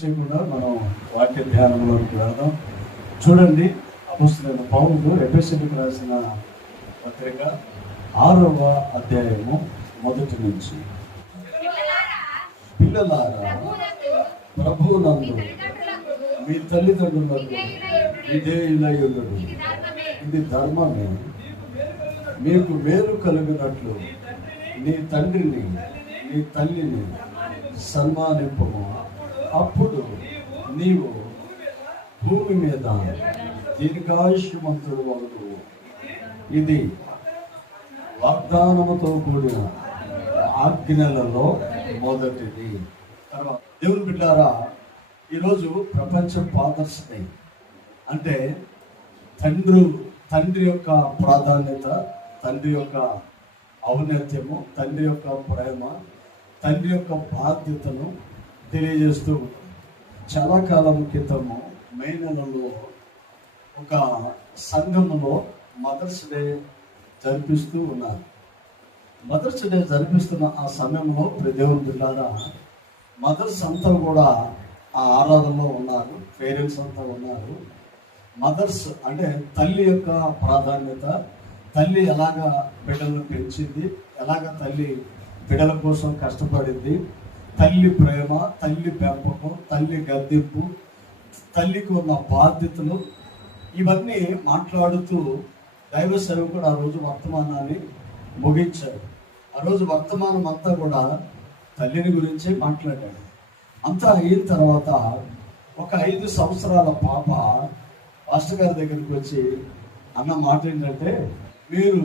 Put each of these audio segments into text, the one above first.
చేయకుండా మనం వాక్య ధ్యానంలోకి వెళ్దాం. చూడండి, అపొస్తలుడైన పౌలు ఎఫెసీయులకు రాసిన పత్రిక 6వ అధ్యాయము 1 నుంచి. పిల్లలారా, ప్రభువునందు మీ తల్లిదండ్రులకు విధేయులయుండుడు, ఇది ధర్మమే. మీకు మేలు కలిగినట్లు నీ తండ్రిని నీ తల్లిని సన్మానింపము, అప్పుడు నీవు భూమి మీద దీర్ఘాయుష్మంతుడు వరకు. ఇది వాగ్దానముతో కూడిన ఆజ్ఞలలో మొదటిది. తర్వాత దేవుని బిడ్డారా, ఈరోజు ప్రపంచ ఫాదర్స్ డే. అంటే తండ్రి యొక్క ప్రాధాన్యత, తండ్రి యొక్క ఔన్నత్యము, తండ్రి యొక్క ప్రేమ, తండ్రి యొక్క బాధ్యతను తెలియజేస్తూ ఉంటాం. చాలా కాలం క్రితము మే నెలలో ఒక సంఘములో మదర్స్ డే జరిపిస్తూ ఉన్నారు. మదర్స్ డే జరిపిస్తున్న ఆ సమయంలో దేవుని బిడ్డారా, మదర్స్ అంతా కూడా ఆ ఆరాధనలో ఉన్నారు, పేరెంట్స్ అంతా ఉన్నారు. మదర్స్ అంటే తల్లి యొక్క ప్రాధాన్యత, తల్లి ఎలాగా బిడ్డలను పెంచింది, ఎలాగ తల్లి బిడ్డల కోసం కష్టపడింది, తల్లి ప్రేమ, తల్లి పెంపకం, తల్లి గద్దెంపు, తల్లికి ఉన్న బాధ్యతలు, ఇవన్నీ మాట్లాడుతూ దైవ సేవకుడు ఆ రోజు వర్తమానాన్ని ముగించాడు. ఆ రోజు వర్తమానం అంతా కూడా తల్లిని గురించే మాట్లాడాడు. అంతా అయిన తర్వాత ఒక 5 సంవత్సరాల పాప పాస్టర్ గారి దగ్గరికి వచ్చి అన్న మాట ఏంటంటే, మీరు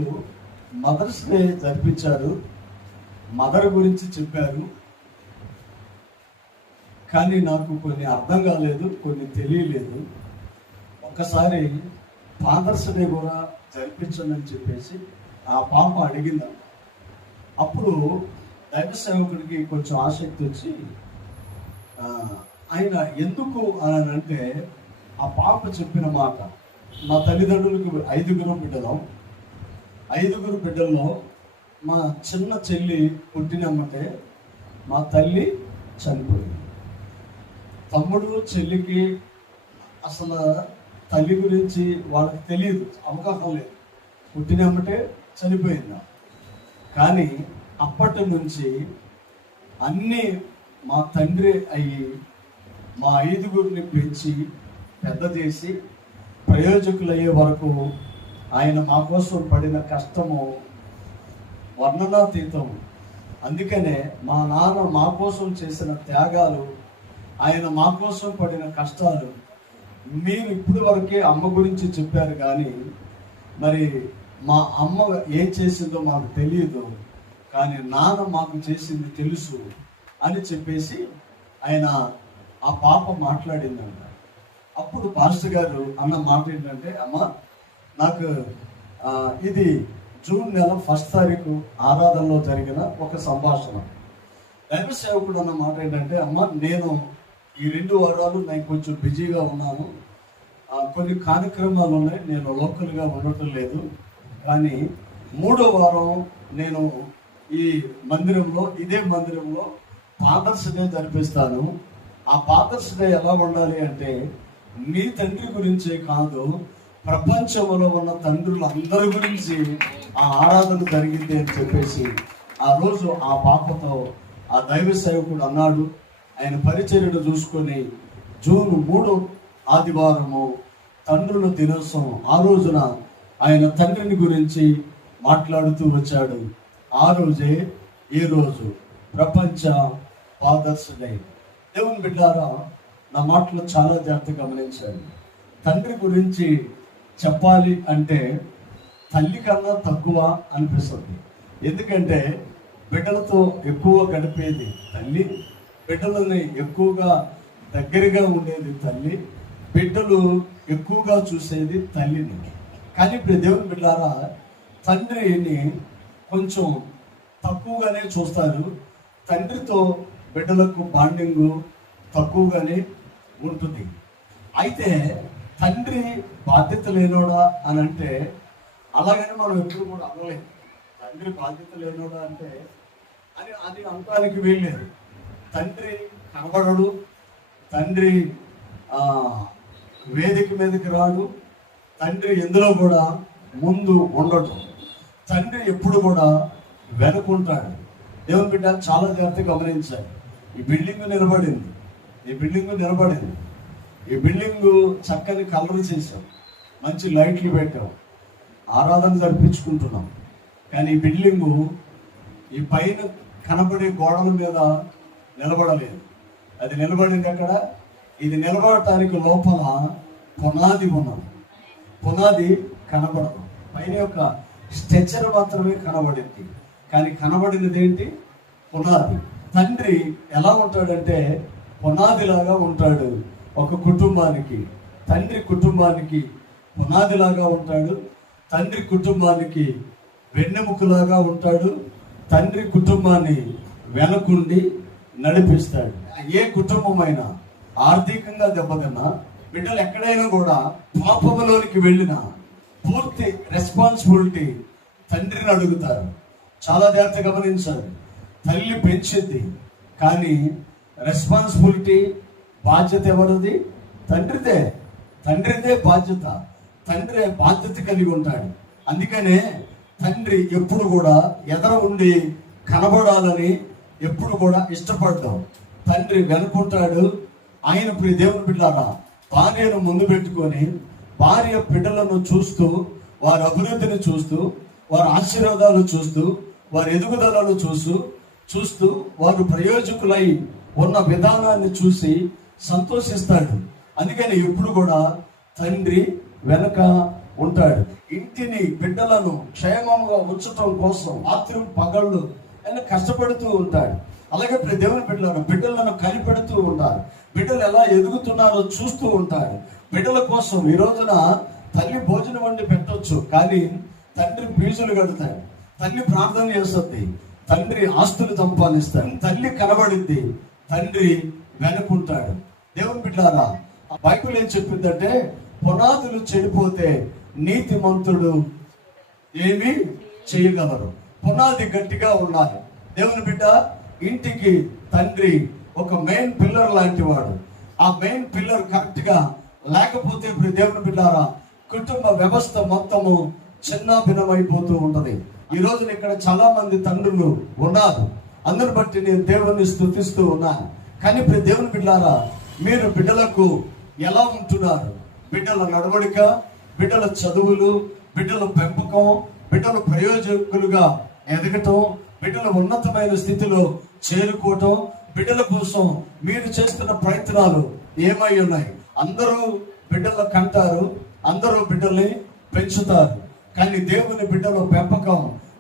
మదర్స్ డే జరిపించారు, మదర్ గురించి చెప్పారు, కానీ నాకు కొన్ని అర్థం కాలేదు, కొన్ని తెలియలేదు. ఒక్కసారి ఫాదర్స్ డే కూడా జరిపించండి అని చెప్పేసి ఆ పాప అడిగింది. అప్పుడు దైవ సేవకుడికి కొంచెం ఆసక్తి వచ్చి ఆయన ఎందుకు అని అంటే, ఆ పాప చెప్పిన మాట, మా తల్లిదండ్రులకు 5 బిడ్డలు, 5 బిడ్డల్లో మా చిన్న చెల్లి పుట్టినమ్మటే మా తల్లి చనిపోయింది. తమ్ముడు చెల్లికి అసలు తల్లి గురించి వాళ్ళకి తెలియదు, అవగాహన లేదు. పుట్టినమ్మటే చనిపోయింది. కానీ అప్పటి నుంచి అన్నీ మా తండ్రి అయ్యి మా 5 పెంచి పెద్ద చేసి ప్రయోజకులయ్యే వరకు ఆయన మా కోసం పడిన కష్టము వర్ణనాతీతం. అందుకనే మా నాన్న మా కోసం చేసిన త్యాగాలు, ఆయన మా కోసం పడిన కష్టాలు, మీరు ఇప్పటి వరకే అమ్మ గురించి చెప్పారు, కానీ మరి మా అమ్మ ఏం చేసిందో మాకు తెలియదు, కానీ నాన్న మాకు చేసింది తెలుసు అని చెప్పేసి ఆయన ఆ పాప మాట్లాడిందంట. అప్పుడు పాస్టర్ గారు అన్న మాట ఏంటంటే, అమ్మ నాకు ఇది జూన్ నెల 1వ తారీఖు ఆరాధనలో జరిగిన ఒక సంభాషణ. దైవ సేవకుడు అన్న మాట ఏంటంటే, అమ్మ నేను ఈ 2 వారాలు నేను కొంచెం బిజీగా ఉన్నాను, కొన్ని కార్యక్రమాలు ఉన్నాయి, నేను లోకల్గా ఉండటం లేదు, కానీ 3వ వారం నేను ఈ మందిరంలో, ఇదే మందిరంలో ఫాదర్స్ డే జరిపిస్తాను. ఆ ఫాదర్స్ డే ఎలా ఉండాలి అంటే, నీ తండ్రి గురించే కాదు, ప్రపంచంలో ఉన్న తండ్రులు అందరి గురించి ఆ ఆరాధన జరిగింది అని చెప్పేసి ఆ రోజు ఆ పాపతో ఆ దైవ సేవకుడు అన్నాడు. ఆయన పరిచర్యను చూసుకొని జూన్ 3వ ఆదివారము తండ్రుల దినోత్సవం, ఆ రోజున ఆయన తండ్రిని గురించి మాట్లాడుతూ వచ్చాడు. ఆ రోజే ఈ రోజు ప్రపంచ ఫాదర్స్ డే. దేవుని బిడ్డారా, నా మాటలు చాలా జాగ్రత్తగా గమనించండి. తండ్రి గురించి చెప్పాలి అంటే తల్లి కన్నా తక్కువ అనిపిస్తుంది. ఎందుకంటే బిడ్డలతో ఎక్కువ గడిపేది తల్లి, బిడ్డలని ఎక్కువగా దగ్గరగా ఉండేది తల్లి, బిడ్డలు ఎక్కువగా చూసేది తల్లిని. కానీ ఇప్పుడు దేవుని బిడ్డారా, తండ్రిని కొంచెం తక్కువగానే చూస్తారు. తండ్రితో బిడ్డలకు బాండింగ్ తక్కువగానే ఉంటుంది. అయితే తండ్రి బాధ్యత లేనోడా అని అంటే, అలాగని మనం ఎప్పుడు కూడా అనలేదు. తండ్రి బాధ్యత లేనోడా అంటే అది అనడానికి వీల్లేదు. తండ్రి కనబడడు, తండ్రి వేదిక మీదకి రాడు, తండ్రి ఎందులో కూడా ముందు ఉండటం, తండ్రి ఎప్పుడు కూడా వెనుకుంటాడు. దేవుని బిడ్డ చాలా జాగ్రత్తగా గమనించాలి. ఈ బిల్డింగ్ నిలబడింది, ఈ బిల్డింగ్ చక్కని కలర్ చేసాం, మంచి లైట్లు పెట్టాం, ఆరాధన జరిపించుకుంటున్నాం. కానీ ఈ బిల్డింగు ఈ పైన కనబడే గోడల మీద నిలబడలేదు. అది నిలబడింది అక్కడ. ఇది నిలబడటానికి లోపల పునాది ఉన్నది. పునాది కనబడదు, పైన యొక్క స్ట్రక్చర్ మాత్రమే కనబడింది. కానీ కనబడినది ఏంటి? పునాది. తండ్రి ఎలా ఉంటాడంటే పునాదిలాగా ఉంటాడు. ఒక కుటుంబానికి, తండ్రి కుటుంబానికి పునాదిలాగా ఉంటాడు. తండ్రి కుటుంబానికి వెన్నెముకలాగా ఉంటాడు. తండ్రి కుటుంబాన్ని వెనకుండి నడిపిస్తాడు. ఏ కుటుంబమైనా ఆర్థికంగా దెబ్బతిన్నా, బిడ్డలు ఎక్కడైనా కూడా పాపములోనికి వెళ్ళినా పూర్తి రెస్పాన్సిబిలిటీ తండ్రిని అడుగుతారు. చాలా జాగ్రత్తగా గమనించాలి. తల్లి పెంచింది, కానీ రెస్పాన్సిబిలిటీ, బాధ్యత ఎవరిది? తండ్రిదే బాధ్యత. తండ్రి బాధ్యత కలిగి ఉంటాడు. అందుకనే తండ్రి ఎప్పుడు కూడా ఎదర ఉండి కనబడాలని ఎప్పుడు కూడా ఇష్టపడతాం. తండ్రి వెనుకుంటాడు. ఆయన ప్రియ దేవుని బిడ్డలారా, భార్యను ముందు పెట్టుకొని భార్య బిడ్డలను చూస్తూ, వారి అభివృద్ధిని చూస్తూ, వారి ఆశీర్వాదాలు చూస్తూ, వారి ఎదుగుదలను చూస్తూ వారు ప్రయోజకులై ఉన్న విధానాన్ని చూసి సంతోషిస్తాడు. అందుకని ఎప్పుడు కూడా తండ్రి వెనక ఉంటాడు. ఇంటిని, బిడ్డలను క్షేమంగా ఉంచటం కోసం రాత్రి పగళ్ళు ఆయన కష్టపడుతూ ఉంటాడు. అలాగే దేవుని బిడ్డలను కనిపెడుతూ ఉంటారు. బిడ్డలు ఎలా ఎదుగుతున్నారో చూస్తూ ఉంటాడు. బిడ్డల కోసం ఈ రోజున తల్లి భోజనం వండి పెట్టొచ్చు, కానీ తండ్రి ఫీజులు కడతాడు, తల్లి ప్రార్థన చేస్తుంది, తండ్రి ఆస్తులు సంపాదిస్తాడు. తల్లి కనబడింది, తండ్రి వెనుకుంటాడు. దేవుని బిడ్డలారా, బైబిల్ ఏం చెప్పిందంటే పునాదులు చెడిపోతే నీతిమంతుడు ఏమి చేయగలరు. పునాది గట్టిగా ఉండాలి. దేవుని బిడ్డ, ఇంటికి తండ్రి ఒక మెయిన్ పిల్లర్ లాంటి వాడు. ఆ మెయిన్ పిల్లర్ కరెక్ట్ గా లేకపోతే దేవుని బిడ్డారా, కుటుంబ వ్యవస్థ మొత్తము చిన్న భిన్నమైపోతూ ఉంటది. ఈ రోజున ఇక్కడ చాలా మంది తండ్రులు ఉన్నారు. అందుని బట్టి నేను దేవుని స్తుతిస్తూ ఉన్నాను. కానీ దేవుని బిడ్డారా, మీరు బిడ్డలకు ఎలా ఉంటున్నారు? బిడ్డల నడవడిక, బిడ్డల చదువులు, బిడ్డల పెంపకం, బిడ్డల ప్రయోజకులుగా ఎదగటం, బిడ్డల ఉన్నతమైన స్థితిలో చేరుకోవటం, బిడ్డల కోసం మీరు చేస్తున్న ప్రయత్నాలు ఏమై ఉన్నాయి? అందరూ బిడ్డలు కంటారు, అందరూ బిడ్డల్ని పెంచుతారు. కానీ దేవుని బిడ్డల పెంపకం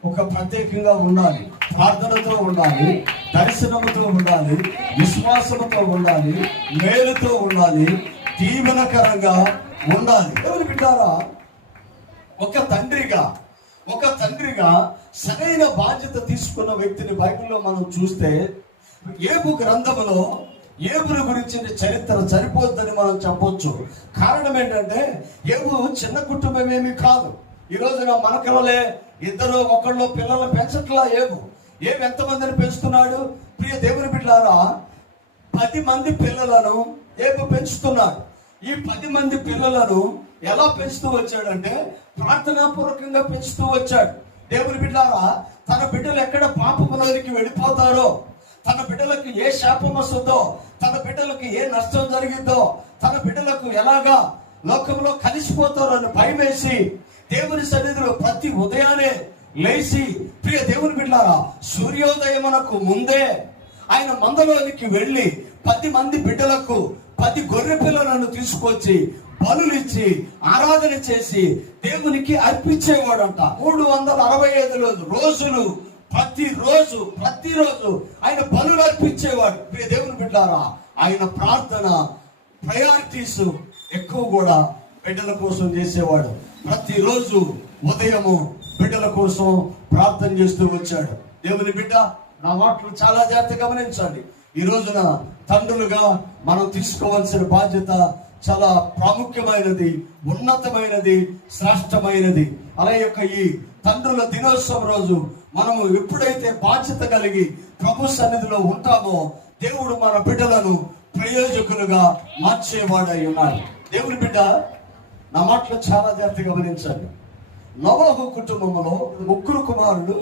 ఒక ప్రత్యేకంగా ఉండాలి. ప్రార్థనతో ఉండాలి, దర్శనముతో ఉండాలి, విశ్వాసముతో ఉండాలి, మేలుతో ఉండాలి, దీవెనకరంగా ఉండాలి. దేవుని బిడ్డారా, ఒక తండ్రిగా సరైన బాధ్యత తీసుకున్న వ్యక్తిని బైబిల్లో మనం చూస్తే, ఏబు గ్రంథములో ఏబుని గురించిన చరిత్ర సరిపోద్దని మనం చెప్పొచ్చు. కారణం ఏంటంటే ఏబు చిన్న కుటుంబం ఏమీ కాదు. ఈ రోజున మనకలే ఇద్దరు ఒకళ్ళు పిల్లలు పెంచట్లా. ఏబు ఎంతమందిని పెంచుతున్నాడు? ప్రియ దేవుని బిడ్డలారా, 10 మంది పిల్లలను ఏబు పెంచుతున్నాడు. ఈ 10 మంది పిల్లలను ఎలా పెంచుతూ వచ్చాడంటే ప్రార్థనాపూర్వకంగా పెంచుతూ వచ్చాడు. దేవుని బిడ్డలారా, తన బిడ్డలు ఎక్కడ పాపములోనికి వెళ్ళిపోతారో, తన బిడ్డలకు ఏ శాపం వస్తుందో, తన బిడ్డలకు ఏ నష్టం జరిగిందో, తన బిడ్డలకు ఎలాగా లోకంలో కలిసిపోతారో అని భయం వేసి దేవుని సన్నిధిలో ప్రతి ఉదయాన్నే లేచి, ప్రియ దేవుని బిడ్డలారా, సూర్యోదయమునకు ముందే ఆయన మందలోనికి వెళ్ళి 10 మంది బిడ్డలకు 10 గొర్రె పిల్లలను తీసుకొచ్చి బలులిచ్చి ఆరాధన చేసి దేవునికి అర్పించేవాడంట. 365 రోజులు ప్రతిరోజు ఆయన బలులు అర్పించేవాడు. ప్రియ దేవుని బిడ్డలారా, ఆయన ప్రార్థన ప్రయారిటీస్ ఎక్కువ కూడా బిడ్డల కోసం చేసేవాడు. ప్రతిరోజు ఉదయము బిడ్డల కోసం ప్రార్థన చేస్తూ వచ్చాడు. దేవుని బిడ్డ, నా మాటలు చాలా జాగ్రత్తగా గమనించండి. ఈ రోజున తండ్రులుగా మనం తీసుకోవాల్సిన బాధ్యత చాలా ప్రాముఖ్యమైనది, ఉన్నతమైనది, శ్రేష్టమైనది. అలాగే ఈ తండ్రుల దినోత్సవం రోజు మనము ఎప్పుడైతే బాధ్యత కలిగి ప్రభు సన్నిధిలో ఉంటామో, దేవుడు మన బిడ్డలను ప్రయోజకులుగా మార్చేవాడై ఉన్నాడు. దేవుని బిడ్డ, నా మాటలు చాలా జాగ్రత్తగా గమనించండి. నోవహు కుటుంబంలో 3 కుమారులు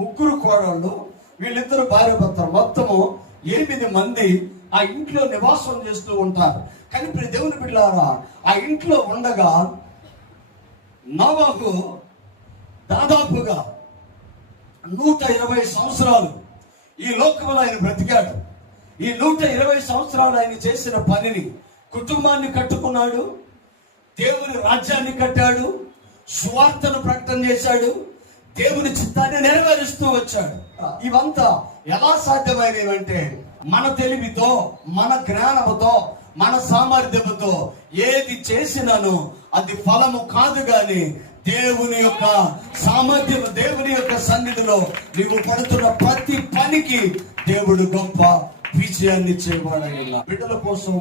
3 కోడళ్ళు, వీళ్ళిద్దరు భార్య భర్తలు, మొత్తము 8 మంది ఆ ఇంట్లో నివాసం చేస్తూ ఉంటారు. కానీ ఇప్పుడు దేవుని బిడ్డలారా, ఆ ఇంట్లో ఉండగా నోవహు దాదాపుగా 120 సంవత్సరాలు ఈ లోకంలో ఆయన బ్రతికాడు. ఈ 120 సంవత్సరాలు ఆయన చేసిన పనిని, కుటుంబాన్ని కట్టుకున్నాడు, దేవుని రాజ్యాన్ని కట్టాడు, సువార్తను ప్రకటన చేశాడు, దేవుని చిత్తాన్ని నెరవేరుస్తూ వచ్చాడు. ఇవంతా ఎలా సాధ్యమైనవంటే మన తెలివితో, మన జ్ఞానముతో, మన సామర్థ్యముతో ఏది చేసినాను అది ఫలము కాదు గాని దేవుని యొక్క సామర్థ్యం, దేవుని యొక్క సన్నిధిలో నీవు పడుతున్న ప్రతి పనికి దేవుడు గొప్ప విజయాన్ని ఇచ్చేవాడయ్యా. బిడ్డల కోసం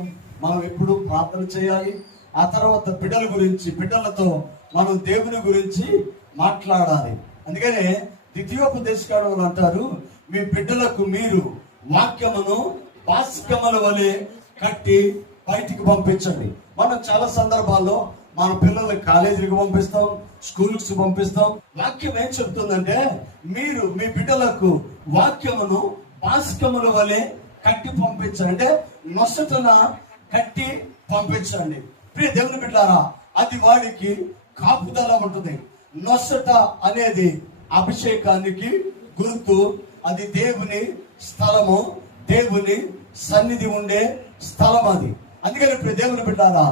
మనం ఎప్పుడు ప్రార్థన చేయాలి. ఆ తర్వాత బిడ్డల గురించి, బిడ్డలతో మనం దేవుని గురించి మాట్లాడాలి. అందుకనే ద్వితీయోపదేశకారులు అంటారు, మీ బిడ్డలకు మీరు వాక్యమును బాసికముల వలె కట్టి బయటికి పంపించండి. మనం చాలా సందర్భాల్లో మన పిల్లల్ని కాలేజీకి పంపిస్తాం, స్కూల్స్ పంపిస్తాం. వాక్యం ఏం చెప్తుందంటే, మీరు మీ బిడ్డలకు వాక్యమును బాసికముల వలె కట్టి పంపించండి, అంటే నొసటన కట్టి పంపించండి. ప్రియ దేవుని బిడ్డలారా, అది వాడికి కాపుదల ఉంటుంది. నొసట అనేది అభిషేకానికి గుర్తు. అది దేవుని స్థలము, దేవుని సన్నిధి ఉండే స్థలం అది. అందుకని ఇప్పుడు దేవుని బిడ్డారా,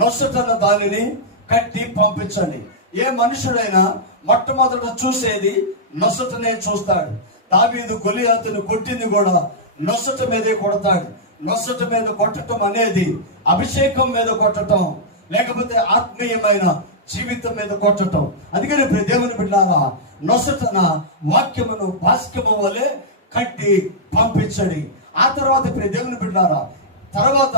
నొసటన దానిని కట్టి పంపించండి. ఏ మనుషుడైనా మొట్టమొదట చూసేది నొసటనే చూస్తాడు. దావీదు గొలియాతును కొట్టింది కూడా నొసట మీదే కొడతాడు. నొసట మీద కొట్టడం అనేది అభిషేకం మీద కొట్టడం, లేకపోతే ఆత్మీయమైన జీవితం మీద కొట్టడం. అందుకని ఇప్పుడు దేవుని బిడ్డారా, నొసటన వాక్యమును బాస్కము వలె కట్టి పంపించండి. ఆ తర్వాత ఇప్పుడు దేవుని బిడ్డారా, తర్వాత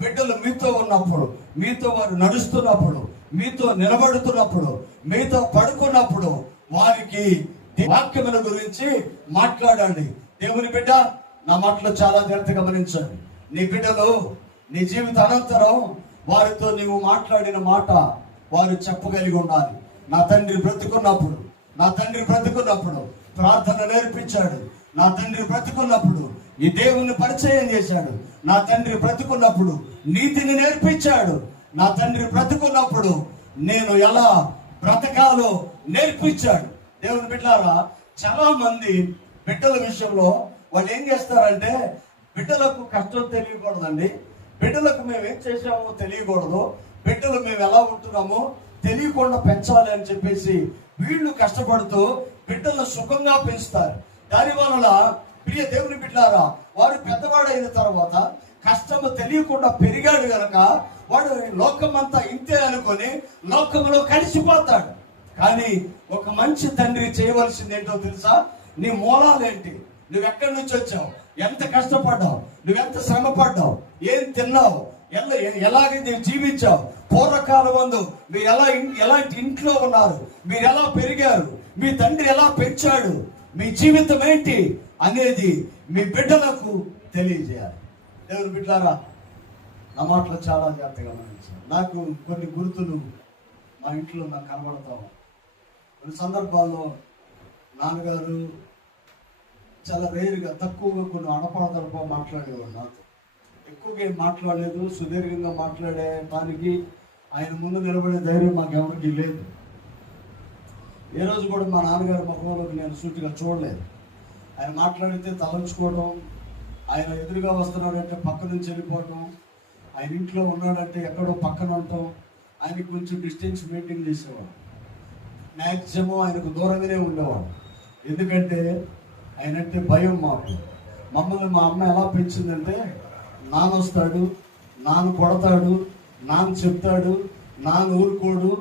బిడ్డలు మీతో ఉన్నప్పుడు, మీతో వారు నడుస్తున్నప్పుడు, మీతో నిలబడుతున్నప్పుడు, మీతో పడుకున్నప్పుడు వారికి వాక్యముల గురించి మాట్లాడండి. దేవుని బిడ్డ, నా మాటలు చాలా జాగ్రత్తగా గమనించండి. నీ బిడ్డలు నీ జీవిత అనంతరం వారితో నీవు మాట్లాడిన మాట వారు చెప్పగలిగి ఉండాలి. నా తండ్రి బ్రతుకున్నప్పుడు, నా తండ్రి బ్రతుకున్నప్పుడు ప్రార్థన నేర్పించాడు. నా తండ్రి బ్రతుకున్నప్పుడు ఈ దేవుణ్ణి పరిచయం చేశాడు. నా తండ్రి బ్రతుకున్నప్పుడు నీతిని నేర్పించాడు. నా తండ్రి బ్రతుకున్నప్పుడు నేను ఎలా బ్రతకాలో నేర్పించాడు. దేవుని బిడ్డలారా, చాలా మంది బిడ్డల విషయంలో వాళ్ళు ఏం చేస్తారంటే, బిడ్డలకు కష్టం తెలియకూడదండి, బిడ్డలకు మేము ఏం చేసామో తెలియకూడదు, బిడ్డలు మేము ఎలా ఉంటున్నామో తెలియకుండా పెంచాలి అని చెప్పేసి వీళ్ళు కష్టపడుతూ బిడ్డలను సుఖంగా పెంచుతారు. దాని వలన ప్రియ దేవుని బిడ్డలారా, వాడు పెద్దవాడైన తర్వాత కష్టము తెలియకుండా పెరిగాడు గనక వాడు లోకమంతా ఇంతే అనుకొని లోకంలో కలిసిపోతాడు. కానీ ఒక మంచి తండ్రి చేయవలసింది ఏంటో తెలుసా? నీ మూలాలేంటి, నువ్వెక్కడి నుంచి వచ్చావు, ఎంత కష్టపడ్డావు, నువ్వెంత శ్రమ పడ్డావు, ఏం తిన్నావు, ఎలాగే నీవు జీవించావు, పూర్వకాలం ముందు మీరు ఎలాంటి ఇంట్లో ఉన్నారు, మీరు ఎలా పెరిగారు, మీ తండ్రి ఎలా పెంచాడు, మీ జీవితం ఏంటి అనేది మీ బిడ్డలకు తెలియజేయాలి. దేవుని బిడ్డలారా, నా మాటలు చాలా జాగ్రత్తగా గమనించాను. నాకు కొన్ని గుర్తులు మా ఇంట్లో నాకు కనబడతాము. కొన్ని సందర్భాల్లో నాన్నగారు చాలా రేరుగా, తక్కువగా కొన్ని అడపడదడప మాట్లాడేవాడు. నాతో ఎక్కువగా ఏం మాట్లాడలేదు. సుదీర్ఘంగా మాట్లాడే దానికి ఆయన ముందు నిలబడే ధైర్యం మాకెవరికి లేదు. ఏ రోజు కూడా మా నాన్నగారి ముఖంలోకి నేను సూటిగా చూడలేదు. ఆయన మాట్లాడితే తలంచుకోవడం, ఆయన ఎదురుగా వస్తున్నాడంటే పక్క నుంచి వెళ్ళిపోవడం, ఆయన ఇంట్లో ఉన్నాడంటే ఎక్కడో పక్కన ఉండటం, ఆయనకి కొంచెం డిస్టెన్స్ మెయింటైన్ చేసేవాడు. మ్యాక్సిమం ఆయనకు దూరంగానే ఉండేవాడు. ఎందుకంటే ఆయనంటే భయం మాకు. మమ్మల్ని మా అమ్మ ఎలా పెంచిందంటే, నాన్న వస్తాడు, నాన్న కొడతాడు, నాన్న చెప్తాడు, నాన్న ఊరుకోడు,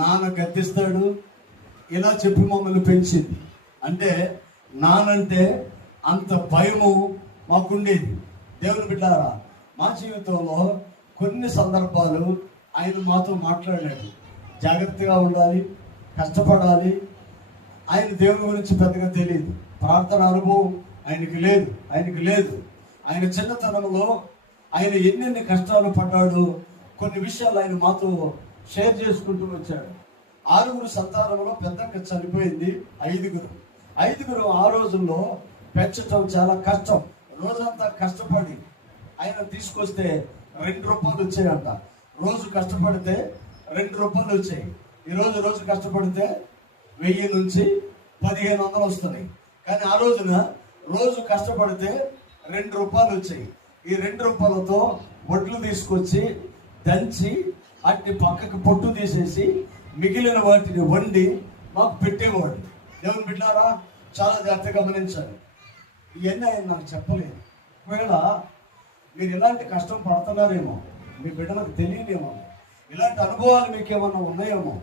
నాన్న గద్దిస్తాడు, ఇలా చెప్పి మమ్మల్ని పెంచింది. అంటే నానంటే అంత భయము మాకుండేది. దేవుని బిడ్డారా, మా జీవితంలో కొన్ని సందర్భాలు ఆయన మాతో మాట్లాడాడు. జాగ్రత్తగా ఉండాలి, కష్టపడాలి. ఆయన దేవుని గురించి పెద్దగా తెలియదు, ప్రార్థన అనుభవం ఆయనకి లేదు. ఆయన చిన్నతనంలో ఆయన ఎన్నెన్ని కష్టాలు పడ్డాడు, కొన్ని విషయాలు ఆయన మాతో షేర్ చేసుకుంటూ వచ్చాడు. 6 సంతానంలో పెద్దక్క చనిపోయింది. 5 ఆ రోజుల్లో పెంచడం చాలా కష్టం. రోజంతా కష్టపడి ఆయన తీసుకొస్తే 2 రూపాయలు వచ్చాయంట. రోజు కష్టపడితే 2 రూపాయలు వచ్చాయి. రోజు కష్టపడితే 1000 నుంచి 1500 వస్తున్నాయి. కానీ ఆ రోజున రోజు కష్టపడితే 2 రూపాయలు వచ్చాయి. ఈ 2 రూపాయలతో వడ్లు తీసుకొచ్చి దంచి అట్టి పక్కకు పొట్టు తీసేసి మిగిలిన వాటిని వండి మాకు పెట్టేవాడు. దేవుని బిడ్డారా, చాలా జాగ్రత్తగా గమనించాలి. ఇవన్నీ ఆయన నాకు చెప్పలేదు. ఒకవేళ మీరు ఇలాంటి కష్టం పడుతున్నారేమో, మీ బిడ్డలకు తెలియలేమో, ఇలాంటి అనుభవాలు మీకు ఏమన్నా ఉన్నాయేమో,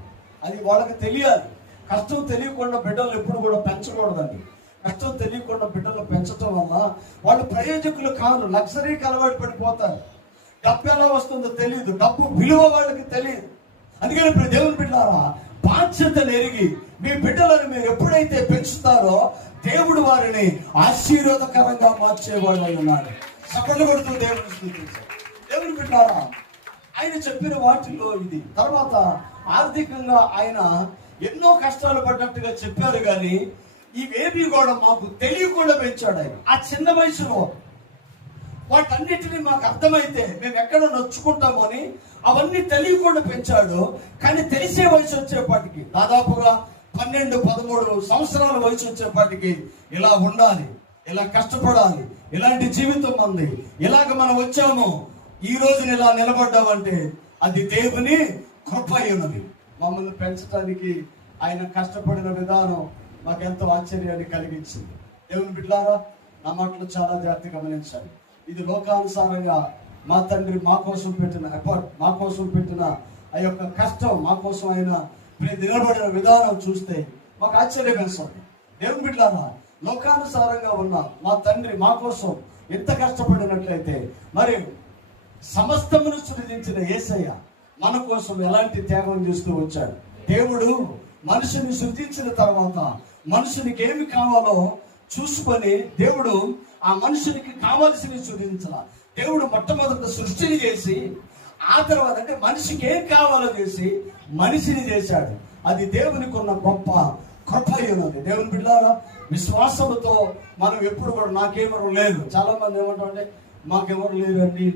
అది వాళ్ళకి తెలియాలి. కష్టం తెలియకుండా బిడ్డలు ఎప్పుడు కూడా పెంచకూడదండి. కష్టం తెలియకుండా బిడ్డలు పెంచడం వల్ల వాళ్ళు ప్రయోజకులు కాదు, లగ్జరీకి అలవాటు పడిపోతారు. డబ్బు ఎలా వస్తుందో తెలియదు, డబ్బు విలువ వాళ్ళకి తెలియదు. అందుకని ఇప్పుడు దేవుని బిడ్డలారా, బాధ్యతను ఎరిగి మీ బిడ్డలను మీరు ఎప్పుడైతే పెంచుతారో దేవుడు వారిని ఆశీర్వాదకరంగా మార్చేవాడు అయి ఉన్నాడు. సపర్లు కొడుతూ దేవుని స్తుతించారు. దేవుని బిడ్డలారా, ఆయన చెప్పిన వాటిల్లో ఇది. తర్వాత ఆర్థికంగా ఆయన ఎన్నో కష్టాలు పడ్డట్టుగా చెప్పారు, కానీ ఇవేవి కూడా మాకు తెలియకుండా పెంచాడు ఆయన. ఆ చిన్న వయసులో వాటన్నిటిని మాకు అర్థమైతే మేము ఎక్కడ నొచ్చుకుంటామో అని అవన్నీ తెలియకుండా పెంచాడు. కానీ తెలిసే వయసు వచ్చేపాటికి దాదాపుగా 12-13 సంవత్సరాల వయసు వచ్చేపాటికి ఇలా ఉండాలి, ఇలా కష్టపడాలి, ఇలాంటి జీవితం ఉంది, ఇలాగ మనం వచ్చాము, ఈ రోజున ఇలా నిలబడ్డామంటే అది దేవుని కృప ఉన్నది. మమ్మల్ని పెంచడానికి ఆయన కష్టపడిన విధానం మాకెంతో ఆశ్చర్యాన్ని కలిగించింది. దేవుని బిడ్డలారా, నా మాటలు చాలా జాగ్రత్తగా గమనించాలి. ఇది లోకానుసారంగా మా తండ్రి మా కోసం పెట్టిన ఎఫర్ట్, మా కోసం పెట్టిన ఆ యొక్క కష్టం, మా కోసం ఆయన నిలబడిన విధానం చూస్తే మాకు ఆశ్చర్యం వేస్తుంది. దేవుని బిడ్డలారా, లోకానుసారంగా ఉన్న మా తండ్రి మా కోసం ఎంత కష్టపడినట్లయితే మరి సమస్తమును సృజించిన యేసయ్య మన కోసం ఎలాంటి త్యాగం చేస్తూ వచ్చాడు. దేవుడు మనుషుని సృజించిన తర్వాత మనుషునికి ఏమి కావాలో చూసుకొని దేవుడు ఆ మనుషునికి కావలసినవి సృజించాల. దేవుడు మొట్టమొదట సృష్టిని చేసి ఆ తర్వాత అంటే మనిషికి ఏం కావాలో చేసి మనిషిని చేశాడు. అది దేవునికి ఉన్న గొప్ప కృప ఉన్నది. దేవుని బిడ్డలారా, విశ్వాసంతో మనం ఎప్పుడు కూడా నాకెవరు లేరు. చాలా మంది ఏమంటారంటే మాకెవరు లేరు అండి,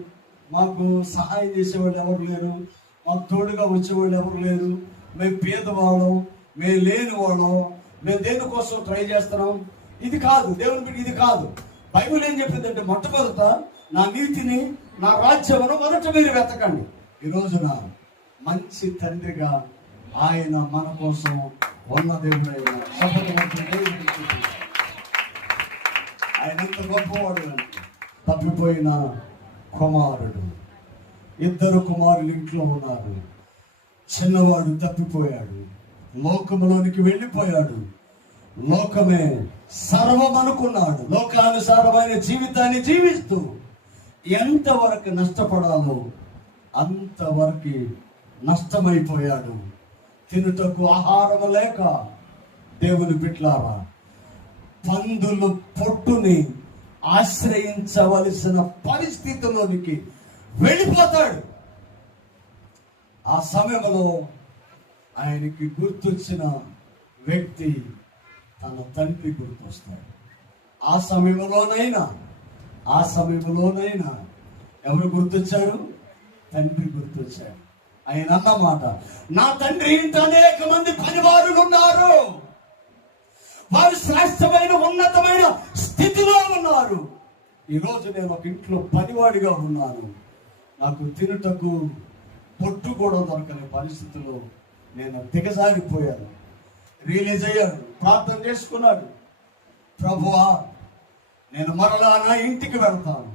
మాకు సహాయం చేసేవాళ్ళు ఎవరు లేరు, మాకు తోడుగా వచ్చేవాళ్ళు ఎవరు లేరు, మేము పేదవాళ్ళం, మేము లేని వాళ్ళం, మేము దేనికోసం ట్రై చేస్తున్నాం. ఇది కాదు దేవుని బిడ్డ, ఇది కాదు. బైబిల్ ఏం చెప్పిందంటే మొట్టమొదట నా నీతిని, నా రాజ్యమును మొదట మీరు వెతకండి. ఈ రోజున మంచి తండ్రిగా ఆయన మన కోసం ఉన్న దేవుడైన ఆయన ఎంత గొప్పవాడు అంటే తప్పిపోయిన కుమారుడు. 2 కుమారులు ఇంట్లో ఉన్నారు. చిన్నవాడు తప్పిపోయాడు, లోకములోనికి వెళ్ళిపోయాడు, లోకమే సర్వం అనుకున్నాడు. లోకానుసారమైన జీవితాన్ని జీవిస్తూ ఎంతవరకు నష్టపడాలో అంతవరకు నష్టమైపోయాడు. తినుటకు ఆహారము లేక దేవుని బిడ్డలారా, పందులు పొట్టుని ఆశ్రయించవలసిన పరిస్థితిలోనికి వెళ్ళిపోతాడు. ఆ సమయంలో ఆయనకి గుర్తొచ్చిన వ్యక్తి తన తండ్రి గుర్తొస్తాడు. ఆ సమయంలోనైనా ఎవరు గుర్తొచ్చారు? తండ్రి గుర్తొచ్చాడు. ఆయన అన్నమాట, నా తండ్రి ఇంట అనేక మంది పనివారులు ఉన్నారు, వారు శ్రేష్టమైన ఉన్నతమైన స్థితిలో ఉన్నారు. ఈరోజు నేను ఒక ఇంట్లో పనివాడిగా ఉన్నాను, నాకు తినుటకు పొట్టు కూడా దొరకని పరిస్థితుల్లో నేను దిగజారిపోయాను. రియలైజ్ అయ్యాడు, ప్రార్థన చేసుకున్నాడు, ప్రభువా నేను మరలా నా ఇంటికి వెళ్తాను,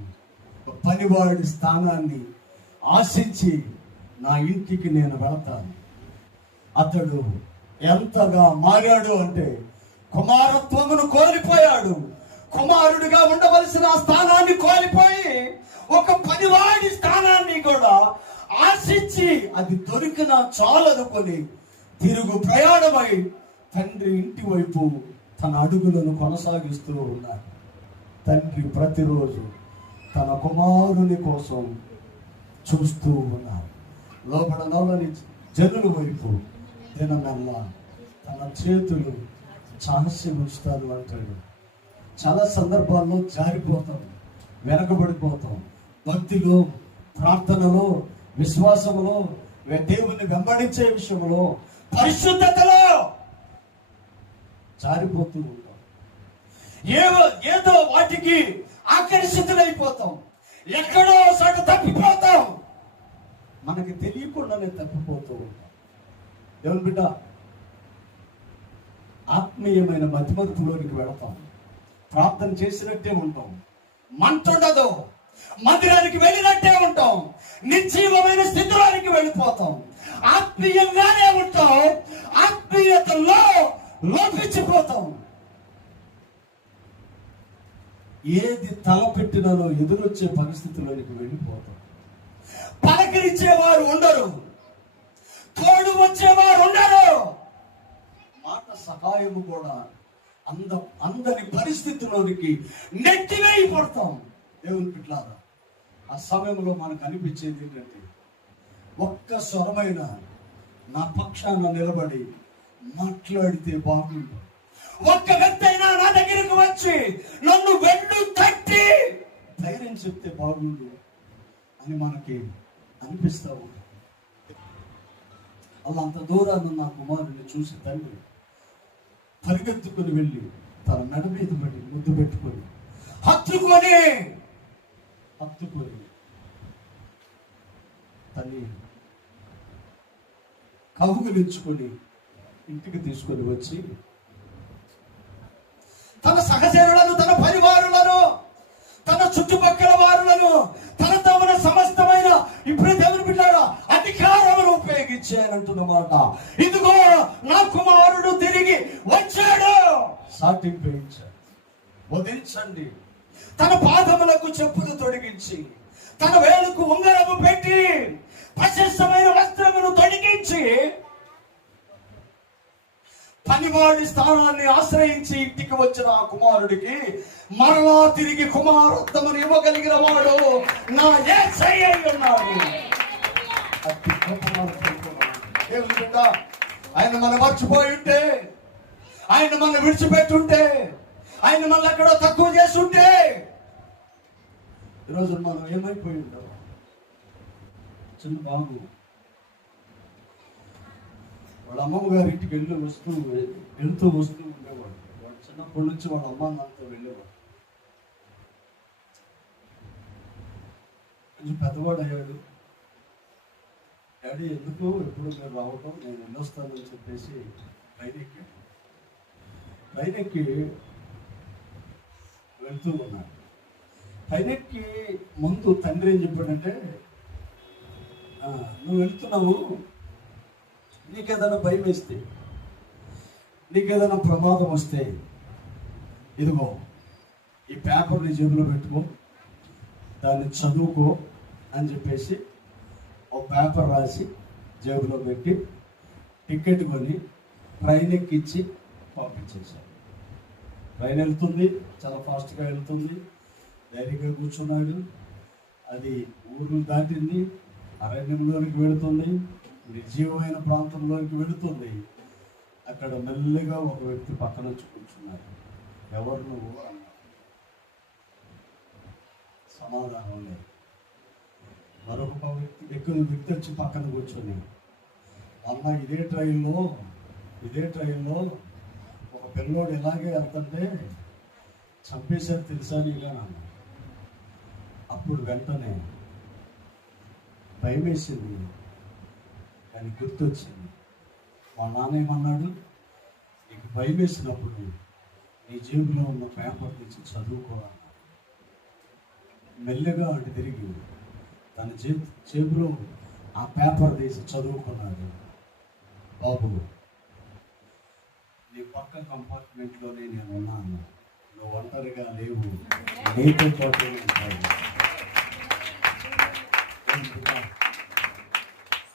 పనివాడి స్థానాన్ని ఆశించి నా ఇంటికి నేను వెళతాను. అతడు ఎంతగా మారాడు అంటే కుమారత్వమును కోల్పోయాడు. కుమారుడిగా ఉండవలసిన స్థానాన్ని కోల్పోయి ఒక పనివాడి స్థానాన్ని కూడా ఆశించి అది దొరికిన చాలనుకొని తిరుగు ప్రయాణమై తండ్రి ఇంటి వైపు తన అడుగులను కొనసాగిస్తూ ఉన్నాడు. తండ్రి ప్రతిరోజు తన కుమారుని కోసం చూస్తూ ఉన్నారు. లోపడనోళ్ళని జనుల వైపు దినమెల్లా తన చేతులు చాసి ఉంచుతారు అంటాడు. చాలా సందర్భాల్లో జారిపోతాం, వెనకబడిపోతాం. భక్తిలో, ప్రార్థనలో, విశ్వాసములో, దేవుని వెంబడించే విషయంలో, పరిశుద్ధతలో జారిపోతూ ఉంటాం. ఏదో వాటికి ఆకర్షితులైపోతాం, ఎక్కడో చోట తప్పిపోతాం, మనకి తెలియకుండానే తప్పిపోతూ ఉంటాం. దేవుని బిడ్డ, ఆత్మీయమైన మధ్యమధ్యలోనికి వెళతాం, ప్రార్థన చేసినట్టే ఉంటాం, మంటుండదు, మందిరానికి వెళ్ళినట్టే ఉంటాం, నిర్జీవమైన స్థితిలోనికి వెళ్ళిపోతాం, ఆత్మీయంగానే ఉంటాం, ఆత్మీయతలో లోపించిపోతాం. ఏది తలపెట్టినాలో ఎదురొచ్చే పరిస్థితిలోనికి వెళ్ళిపోతాం. పలకరించేవారు ఉండరు, తోడు వచ్చేవారు ఉండరు, మాట సహాయము కూడా అందరి పరిస్థితిలోనికి నెట్టివేయబడతాం. దేవుని బిడ్డలారా, ఆ సమయంలో మనకు అనిపించేది ఏంటంటే, ఒక్క స్వరమైన నా పక్షాన నిలబడి మాట్లాడితే బాగుండు, ఒక్క వ్యక్తి అయినా నా దగ్గరకు వచ్చి నన్ను వెన్ను తట్టి ధైర్యం చెప్తే బాగుండు అని మనకి అనిపిస్తా ఉంటుంది. అలా అంత దూరాన్ని నా కుమారుని చూసి తండ్రి పరిగెత్తుకుని వెళ్ళి తన మెడ మీద పడి ముద్దు పెట్టుకొని హత్తుకొని తని కౌగిలించుకొని ఇంటికి తీసుకొని వచ్చి తన సహచరులను, తన పరివారులను, తన చుట్టుపక్కల వారులను, తనతో ఉన్న సమస్తమైన, ఇప్పుడు దేవుని బిడ్డలారా, అధికారమును ఉపయోగించానంటున్నమాట. ఇదిగో నా కుమారుడు తిరిగి వచ్చాడు, సాటింపేయించాడు, వదిలించండి. తన పాదములకు చెప్పులు తొడిగించి, తన వేలుకు ఉంగరము పెట్టి, ప్రశస్తమైన వస్త్రమును తొడిగించి, పనివాడి స్థానాన్ని ఆశ్రయించి ఇంటికి వచ్చిన ఆ కుమారుడికి మరలా తిరిగి కుమారత్వమును ఇవ్వగలిగిన వాడు నా యేసయ్య ఉన్నాడు. ఆయన మనం మర్చిపోయి ఉంటే, ఆయన మనం విడిచిపెట్టుంటే, ఆయన మనం ఎక్కడో తక్కువ చేసి ఉంటే, ఈరోజు మనం ఏమైపోయి ఉంటాం. చిన్న బాబు వాళ్ళ అమ్మమ్మ గారి ఇంటికి వెళ్తూ వస్తూ ఉండేవాడు. వాడు చిన్నప్పటి నుంచి వాళ్ళ అమ్మ నాన్నతో వెళ్ళేవాడు. కొంచెం పెద్దవాడు అయ్యాడు. డాడీ ఎందుకు ఎప్పుడు మీరు రావటం, నేను వెళ్ళొస్తానని చెప్పేసి పైనెక్కి వెళ్తూ ఉన్నాడు. పైనెక్కి ముందు తండ్రి ఏం చెప్పాడంటే, నువ్వు వెళ్తున్నావు, నీకేదైనా భయం వేస్తే, నీకేదైనా ప్రమాదం వస్తే, ఇదిగో ఈ పేపర్ నీ జేబులో పెట్టుకో, దాన్ని చదువుకో అని చెప్పేసి ఒక పేపర్ రాసి జేబులో పెట్టి టికెట్ కొని ట్రైన్ ఎక్కిచ్చి పంపించేశాడు. ట్రైన్ వెళ్తుంది, చాలా ఫాస్ట్గా వెళ్తుంది, ధైర్యంగా కూర్చున్నాడు. అది ఊరు దాటింది, అరణ్యంలోనికి వెళుతుంది, నిర్జీవమైన ప్రాంతంలోకి వెళుతుంది. అక్కడ మెల్లగా ఒక వ్యక్తి పక్కన వచ్చి కూర్చున్నాడు. ఎవరు నువ్వు అన్నాడు. సమాధానం లేదు. మరొక వ్యక్తి వచ్చి పక్కన కూర్చొని, అన్న ఇదే ట్రైన్లో ఒక పిల్లోడు ఎలాగే వెళ్తుంటే చంపేశారు తెలుసా నీగా అన్న. అప్పుడు వెంటనే భయం వేసింది, కానీ గుర్తొచ్చింది. మా నాన్న ఏమన్నాడు, నీకు భయం వేసినప్పుడు నీ జేబులో ఉన్న పేపర్ నుంచి చదువుకోవాలి. మెల్లగా అటు తిరిగి తన జేబులో ఆ పేపర్ తీసి చదువుకున్నాడు. బాబు, నీ పక్క కంపార్ట్మెంట్లోనే నేను ఉన్నాను, నువ్వు ఒంటరిగా లేవు, నీతో పాటు ఉంటావు.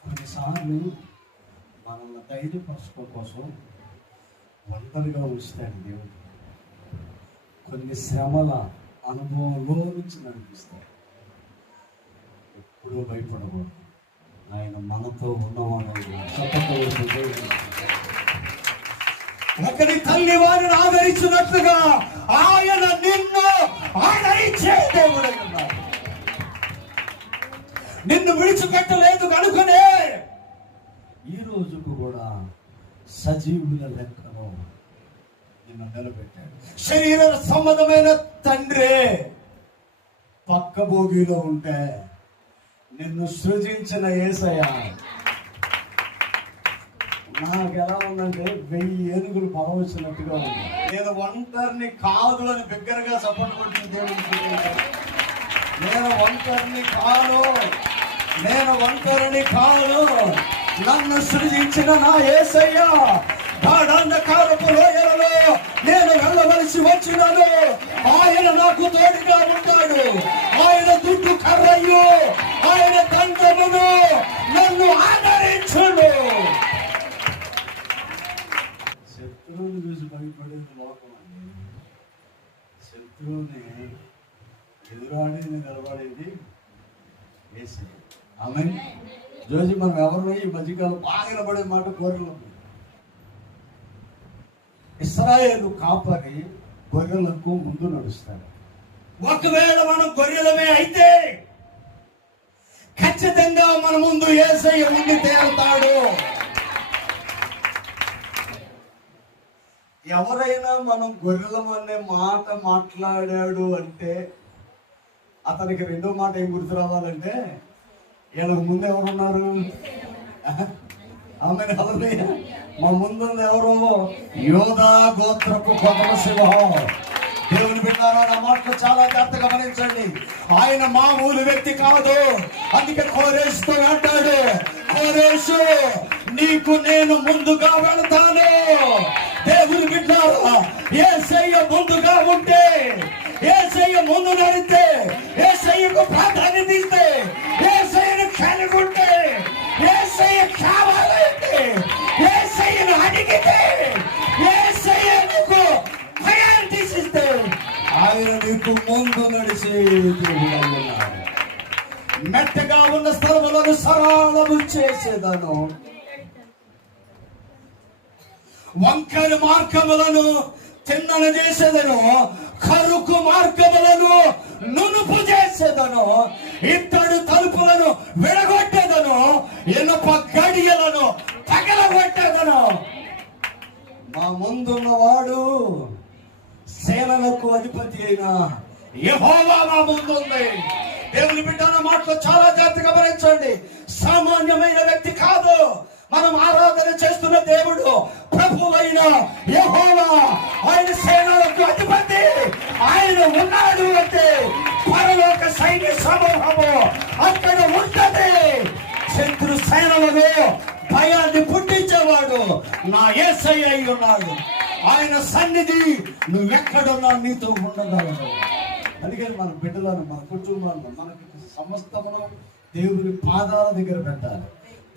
కొన్నిసార్లు మనల్ని ధైర్యపరచుకోవడం కోసం ఒంటరిగా ఉంచుతాడు దేవుడు. కొన్ని శ్రమల అనుభవంలో నుంచి నడిపిస్తాడు. ఎప్పుడూ భయపడకూడదు. ఆయన మనతో ఉన్నవాడు. ఒకరి తల్లి వారిని ఆదరించినట్లుగా ఆయన నిన్ను ఆదరించే దేవుడై ఉన్నాడు. నిన్ను విడిచిపెట్టలేదు కనుకనే ఈ రోజుకు కూడా సజీవుల లెక్కలో నిన్ను నిలబెట్టాడు. శరీర సంబంధమైన తండ్రి పక్క భోగిలో ఉంటే నిన్ను సృజించిన యేసయ్య నాకు ఎలా ఉందంటే 1000 ఏనుగులు పరవచ్చినట్టుగా ఉంది. నేను ఒంటరిని కాదు అని బిగ్గరగా సపోర్ట్ కొట్టిన దేవుడికి, నేను ఒంటరిని కాను, నన్ను సృజించిన నా యేసయ్య గాఢాంధకారపు లోయలలో నేను వెళ్ళవలసి వచ్చినాను. ఆయన నాకు తోడుగా ఉంటాడు. ఆయన దుడ్డు కర్రయ్యు, ఆయన దండమును నన్ను ఆదరించును. శత్రువుని చూసి భయపడేది లోకం అండి. శత్రువుని ఎదురాడేది నిలబడేది యేసయ్య. ఆమేన్. రోజు మనం ఎవరిని ఈ మధ్యకాలం బాగా నిలబడే మాట గొర్రెలు. ఇశ్రాయేలు కాపరి గొర్రెలకు ముందు నడుస్తాడు. ఒకవేళ మనం గొర్రెలమే అయితే ఖచ్చితంగా మన ముందు యేసయ్య ఉండి తేలుతాడు. ఎవరైనా మనం గొర్రెలం అనే మాట మాట్లాడాడు అంటే అతనికి రెండో మాట ఏం గుర్తు రావాలంటే వీళ్ళకు ముందు ఎవరున్నారు? ఆమె మా ముందు ఎవరు? యోధా గోత్రపు గొప్ప సింహం. దేవుని బిడ్డారా, నా మాటలు చాలా జాగ్రత్తగా గమనించండి. ఆయన మామూలు వ్యక్తి కాదు. అందుకే కోరేషుతో అంటాడు, కోరేషు నీకు నేను ముందుగా వెళతాను. దేవుని బిడ్డారా, యేసయ్య ముందుగా ఉంటే, యేసయ్య ముందు నడితే, యేసయ్యకు ప్రాధాన్యత ఇస్తే, యేసయ్యను కలిగి ఉంటే, యేసయ్య కావాలంటే, యేసయ్యను అడిగితే, యేసయ్యకు ప్రయారిటీస్ ఇస్తే ఆయన నీకు ముందు నడిచే దేవుడై ఉన్నాడు. మెట్టగా ఉన్న స్థలములను సరళము చేసేదను, వంకర మార్గములను తిన్నను చేసేదను, కరుకు మార్గములను నునుపు చేసేదను, ఇత్తడి తలుపులను విడగొట్టేదను, ఇనుప గడియలను పగలగొట్టేదను. మా ముందున్నవాడు సేనలకు అధిపతి అయిన యెహోవా మా ముందుంది. దేవుని బిడ్డ మాటలో చాలా జాగ్రత్తగా గమనించండి. సామాన్యమైన వ్యక్తి కాదు. మనం ఆరాధన చేస్తున్న దేవుడు ప్రభువైన యెహోవా, ఆయన సేనలకు అధిపతి. ఆయన ఉన్నాడు అంటే పరలోక సైన్య సమూహము అక్కడ ఉంటది. శత్రు సేనలను భయాన్ని పుట్టించేవాడు నా యేసయ్య అయి ఉన్నాడు. ఆయన సన్నిధి నువ్వెక్కడున్నా నీతో ఉండగలడు. అందుకని మన బిడ్డలను, మన కుటుంబాలను, మనకి సమస్తమును దేవుని పాదాల దగ్గర పెట్టాలి.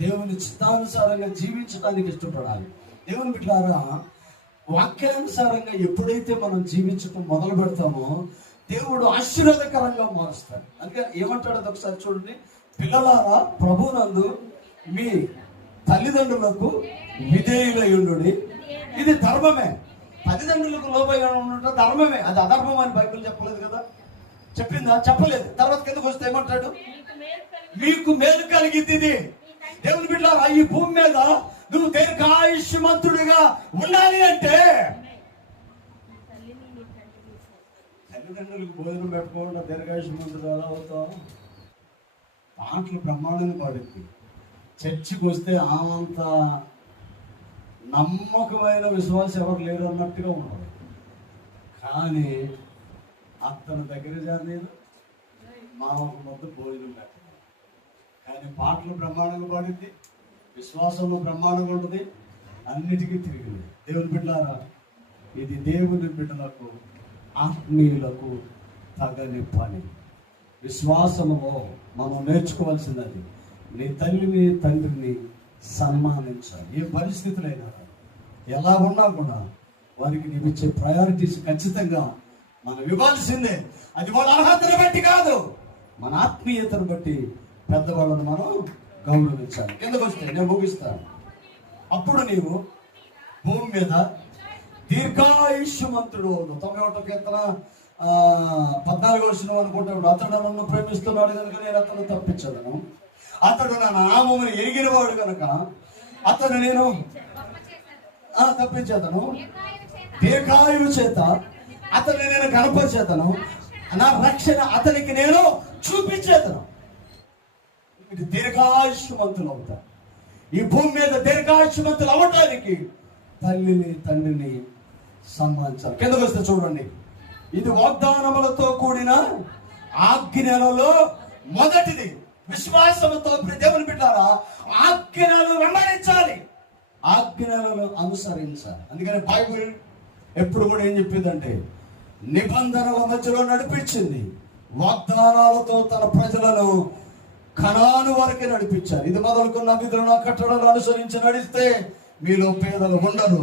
దేవుని చిత్తానుసారంగా జీవించడానికి ఇష్టపడాలి. దేవుని బిడ్డలారా, వాక్యానుసారంగా ఎప్పుడైతే మనం జీవించడం మొదలు పెడతామో దేవుడు ఆశీర్వాదకరంగా మారుస్తాడు. అందుకే ఏమంటాడో ఒకసారి చూడండి. పిల్లలారా, ప్రభునందు మీ తల్లిదండ్రులకు విధేయులై ఉండుడి, ఇది ధర్మమే. తల్లిదండ్రులకు లోబడిగా ఉండటం ధర్మమే. అది అధర్మం అని బైబిల్ చెప్పలేదు కదా? చెప్పిందా? చెప్పలేదు. తర్వాత కిందకు వస్తే ఏమంటాడు? మీకు మేలు కలిగింది ఇది. దేవుని బిడ్డలారా, ఈ భూమి మీద నువ్వు దీర్ఘాయుష్మంతుడిగా ఉండాలి అంటే తల్లిదండ్రులకు భోజనం పెట్టుకోకుండా దీర్ఘాయుష్మంతుడు ఎలా అవుతావు? పాటలు బ్రహ్మాండంగా పాడింది. చర్చికి వస్తే ఆమంత నమ్మకమైన విశ్వాసం ఎవరు లేరు అన్నట్టుగా ఉండదు. కానీ అతని దగ్గర జరగలేదు, మా ఒక మొత్తం భోజనం పెట్టదు. కానీ పాటలు బ్రహ్మాండంగా పాడింది, విశ్వాసంలో బ్రహ్మాండంగా ఉంటుంది, అన్నిటికీ తిరిగింది. దేవుని బిడ్డలారా, ఇది దేవుని బిడ్డలకు, ఆత్మీయులకు తగని పని. విశ్వాసములో మనం నేర్చుకోవాల్సినది నీ తల్లిని తండ్రిని సన్మానించాలి. ఏ పరిస్థితులైనా ఎలా ఉన్నా కూడా వారికి నీవు ఇచ్చే ప్రయారిటీస్ ఖచ్చితంగా మనం ఇవ్వాల్సిందే. అది వాళ్ళ అర్హతను బట్టి కాదు, మన ఆత్మీయతను బట్టి పెద్దవాళ్ళను మనం గౌరవించాలి. కిందకు వస్తే నేను ముగిస్తాను. అప్పుడు నీవు భూమి మీద దీర్ఘాయుష్యమంతుడు. 91 కీర్తన 14వ వచనం అనుకుంటాడు. అతడు నన్ను ప్రేమిస్తున్నాడు కనుక నేను అతను తప్పించదను, అతడు నా నామమును ఎరిగిన వాడు కనుక అతను నేను తప్పించేదను, దీర్ఘాయువు చేత అతన్ని నేను కనపరిచేదను, నా రక్షణ అతనికి నేను చూపించేదను. దీర్ఘాయుష్యమంతులు అవుతారు. ఈ భూమి మీద దీర్ఘాయుష్యమంతులు అవ్వటానికి తల్లిని తండ్రిని సన్మానించాలి. కిందకు వస్తే చూడండి, ఇది వాగ్దానములతో కూడిన ఆజ్ఞలలో మొదటిది. విశ్వాసంతో దేవుని బిడ్డారా ఆజ్ఞలను వెంబడించాలి, ఆజ్ఞలను అనుసరించాలి. అందుకని బైబిల్ ఎప్పుడు కూడా ఏం చెప్పిందంటే నిబంధనల మధ్యలో నడిపించింది, వాగ్దానాలతో తన ప్రజలను కనాను వరకు నడిపించారు. ఇది మొదలుకున్న విధులను కట్టడలు అనుసరించి నడిస్తే మీలో పేదలు ఉండరు.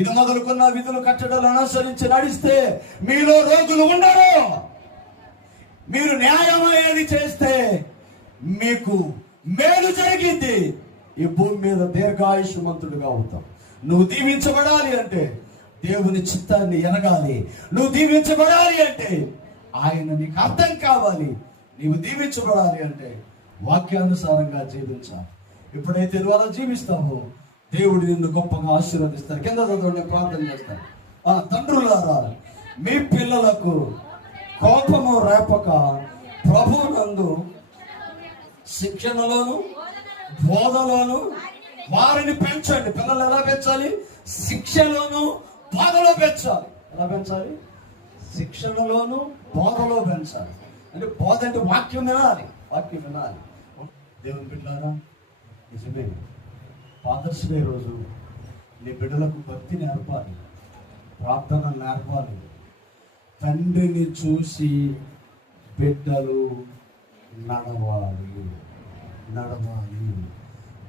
ఇది మొదలుకున్న విధులు కట్టడలు అనుసరించి నడిస్తే మీలో రోగులు ఉండరు. మీరు న్యాయమయ్యేది చేస్తే మీకు మేలు జరిగింది. ఈ భూమి మీద దీర్ఘాయుష్మంతుడుగా అవుతాం. నువ్వు దీవించబడాలి అంటే దేవుని చిత్తాన్ని ఎనగాలి. నువ్వు దీవించబడాలి అంటే ఆయన నీకు అర్థం కావాలి. నీవు దీవించబడాలి అంటే వాక్యానుసారంగా జీవించాలి. ఎప్పుడైతే నువ్వు అలా జీవిస్తావో దేవుడు నిన్ను గొప్పగా ఆశీర్వదిస్తాడు. కింద చదవండి, ప్రార్థన చేస్తాను. తండ్రులారా మీ పిల్లలకు కోపము రేపక ప్రభువునందు శిక్షణలోను బోధలోను వారిని పెంచండి. పిల్లలు ఎలా పెంచాలి? శిక్షలోను బోధలో పెంచాలి. ఎలా పెంచాలి? శిక్షణలోను బోధలో పెంచాలి. అంటే బోధ అంటే వాక్యం వినాలి, వాక్యం వినాలి. దేవుని బిడ్డలారా నిజమే, ఫాదర్స్ డే రోజు నీ బిడ్డలకు భక్తి నేర్పాలి, ప్రార్థన నేర్పాలి. తండ్రిని చూసి బిడ్డలు నడవాలి.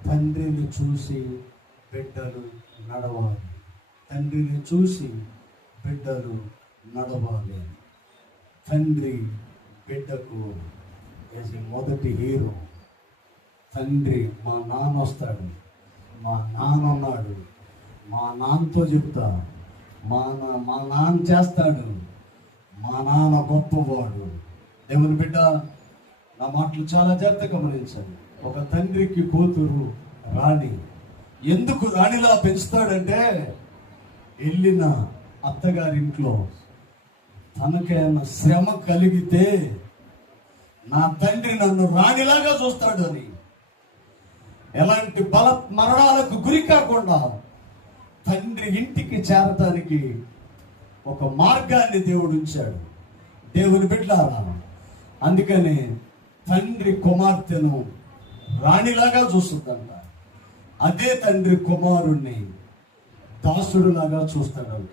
తండ్రిని చూసి బిడ్డలు నడవాలి. తండ్రిని చూసి బిడ్డలు నడవాలి. తండ్రి బిడ్డకు మొదటి హీరో. తండ్రి మా నాన్న వస్తాడు, మా నాన్న ఉన్నాడు, మా నాన్నతో చెప్తా, మా నాన్న చేస్తాడు, మా నాన్న గొప్పవాడు. దేవుని బిడ్డ నా మాటలు చాలా జాగ్రత్తగా గమనించండి. ఒక తండ్రికి కూతురు రాణి. ఎందుకు రాణిలా పెంచుతాడంటే వెళ్ళిన అత్తగారింట్లో తనకేమైనా శ్రమ కలిగితే నా తండ్రి నన్ను రాణిలాగా చూస్తాడు అని, ఎలాంటి బల మరణాలకు గురి కాకుండా తండ్రి ఇంటికి చేరటానికి ఒక మార్గాన్ని దేవుడు ఉంచాడు. దేవుని బిడ్డలారా అందుకనే తండ్రి కుమార్తెను రాణిలాగా చూస్తుందంట. అదే తండ్రి కుమారుణ్ణి దాసుడులాగా చూస్తాడంట.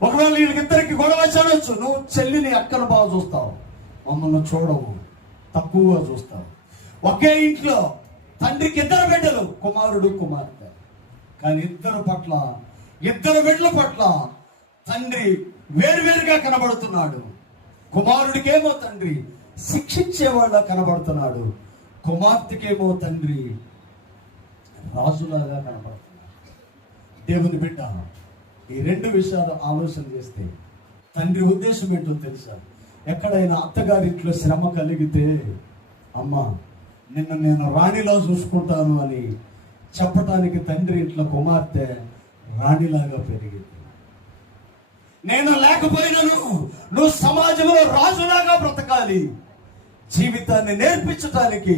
ఒకవేళ వీళ్ళకిద్దరికి గొడవ చేయవచ్చు. నువ్వు చెల్లిని అక్కన బాగా చూస్తావు, మమ్మల్ని చూడవు, తక్కువగా చూస్తావు. ఒకే ఇంట్లో తండ్రికి ఇద్దరు బిడ్డలు, కుమారుడు కుమార్తె, కానీ ఇద్దరు బిడ్డల పట్ల తండ్రి వేరువేరుగా కనబడుతున్నాడు. కుమారుడికేమో తండ్రి శిక్షించేవాళ్ళ కనబడుతున్నాడు, కుమార్తెకేమో తండ్రి రాజులాగా కనబడుతున్నాడు. దేవుని బిడ్డ ఈ రెండు విషయాలు ఆలోచన చేస్తే తండ్రి ఉద్దేశం ఏంటో తెలుసా? ఎక్కడైనా అత్తగారింట్లో శ్రమ కలిగితే అమ్మ నిన్ను నేను రాణిలా చూసుకుంటాను అని చెప్పటానికి తండ్రి ఇంట్లో కుమార్తె రాణిలాగా పెరిగింది. నేను లేకపోయినను నువ్వు సమాజంలో రాజులాగా బ్రతకాలి. జీవితాన్ని నేర్పించటానికి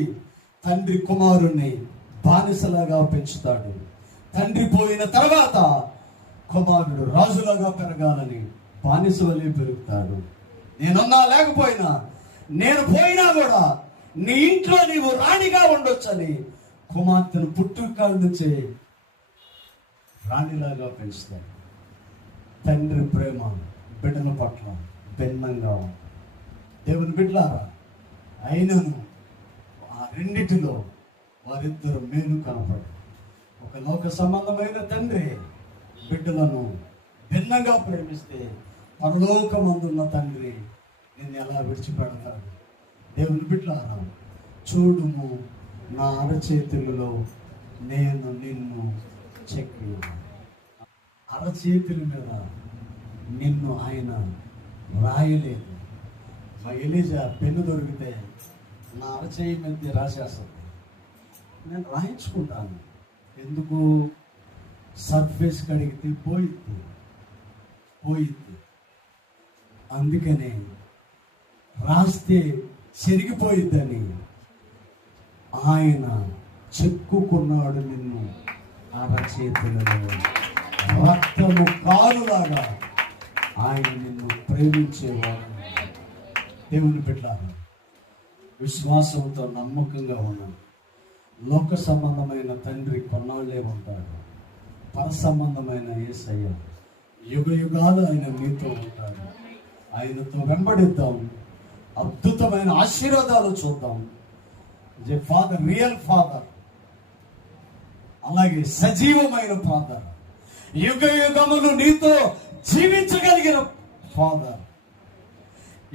తండ్రి కుమారుణ్ణి బానిసలాగా పెంచుతాడు. తండ్రి పోయిన తర్వాత కుమారుడు రాజులాగా పెరగాలని బానిస వలె పెరుగుతాడు. నేనున్నా లేకపోయినా, నేను పోయినా కూడా నీ ఇంట్లో నీవు రాణిగా ఉండొచ్చని కుమార్తెను పుట్టుకాళ్ళ నుంచే రాణిలాగా పెంచుతాడు. తండ్రి ప్రేమ బిడ్డల పట్ల భిన్నంగా ఉంది. దేవుని బిడ్డలారా అయినను ఆ రెండిటిలో వారిద్దరు మేలు కనపడు. ఒక లోక సంబంధమైన తండ్రి బిడ్డలను భిన్నంగా ప్రేమిస్తే పరలోకమందున్న తండ్రి నిన్ను ఎలా విడిచిపెడతాడు? దేవుని బిడ్డలారా చూడుము నా అరచేతులలో నేను నిన్ను చెక్కి. అరచేతుల మీద నిన్ను ఆయన రాయలేదు. మా ఎలీజా పెన్ను దొరికితే నా అరచేయి మీద రాసేస్తుంది. నేను రాయించుకుంటాను. ఎందుకు? సర్ఫేస్ కడిగితే పోయిద్ది. అందుకనే రాస్తే చెరిగిపోయిద్దని ఆయన చెక్కుకున్నాడు నిన్ను అరచేతులలో. రక్తము కారులాగా ఆయన నిన్ను ప్రేమించేవాడు. దేవుని బిడ్డలారా, విశ్వాసంతో నమ్మకంగా ఉన్నాను. లోక సంబంధమైన తండ్రి కొన్నాళ్ళే ఉంటాడు. పర సంబంధమైన యేసయ్య యుగ యుగాలు ఆయన మీతో ఉంటాడు. ఆయనతో వెంబడిద్దాం. అద్భుతమైన ఆశీర్వాదాలు చూద్దాం. ఫాదర్, రియల్ ఫాదర్, అలాగే సజీవమైన ఫాదర్, యుగ యుగములు నీతో జీవించగలిగిన ఫాదర్,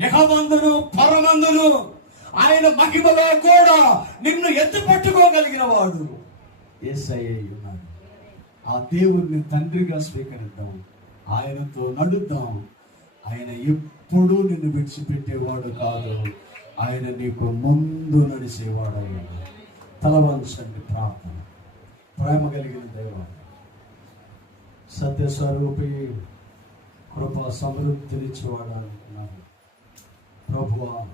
యెహోవామందును పరమందును ఆయన మహిమలో కూడా నిన్ను ఎత్తి పట్టుకోగలిగిన వాడు యేసయ్య ఉన్నాడు. ఆ దేవుడిని తండ్రిగా స్వీకరిద్దాం. ఆయనతో నడుద్దాం. ఆయన ఎప్పుడూ నిన్ను విడిచిపెట్టేవాడు కాదు. ఆయన నీకు ముందు నడిచేవాడు. అయ్యాడు. తలవంచండి. ప్రార్థన. ప్రేమ కలిగిన దైవం, సత్యస్వరూపి, కృప సమృద్ధినిచ్చేవాడు అనుకున్నాను. ప్రభువా,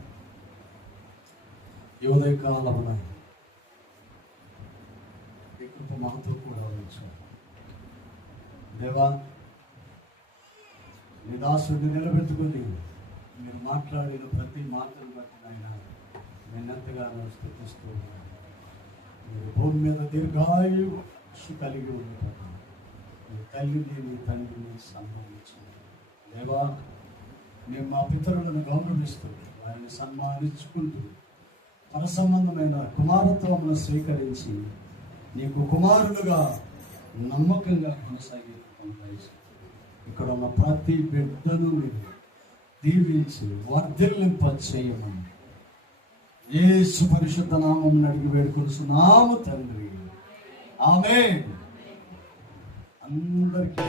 ఈ ఉదయకాలమున ఈ కృప మాతో కూడా ఉంచారు. దేవా, నీ దాసుడిని నిలబెట్టుకుని మీరు మాట్లాడిన ప్రతి మాటను బట్టి ఆయన నేను ఎంతగానో స్తుతిస్తూ ఉన్నాను. మీరు భూమి మీద దీర్ఘాయుషు కలిగి ఉంటారు. మీ తల్లిని మీ తండ్రిని సన్మానించారు. దేవా, మేము మా పితరులను గౌరవిస్తూ వారిని సన్మానించుకుంటూ పర సంబంధమైన కుమారత్వమును స్వీకరించి నీకు కుమారులుగా నమ్మకంగా కొనసాగే ఇక్కడ ఉన్న ప్రతి బిడ్డను మీరు దీవించి వర్ధిల్లింప చేయమని యేసు పరిశుద్ధ నామం అడిగి వేడుకొలుచున్నాము తండ్రి. ఆమేన్. అందరికీ